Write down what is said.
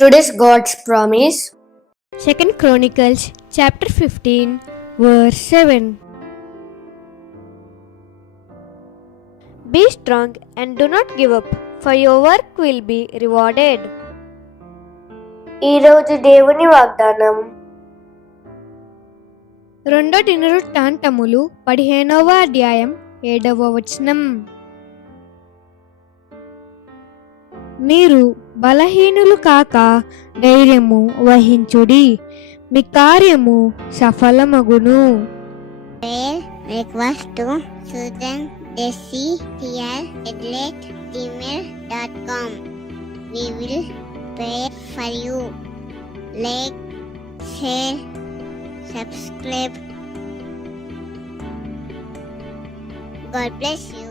Today's God's promise. 2 Chronicles chapter 15 verse 7. Be strong and do not give up, for your work will be rewarded. ఈరోజు దేవుని వాగ్దానం. 2 దినవృత్తాంతములు 15వ అధ్యాయం 7వ వచనం. మీరు బలహీనులు కాక ధైర్యము వహించుడి, మీ కార్యము సఫలమగును. Prayer request to Susan Desi PR@gmail.com. We will pray for you. Like, share, subscribe. God bless you.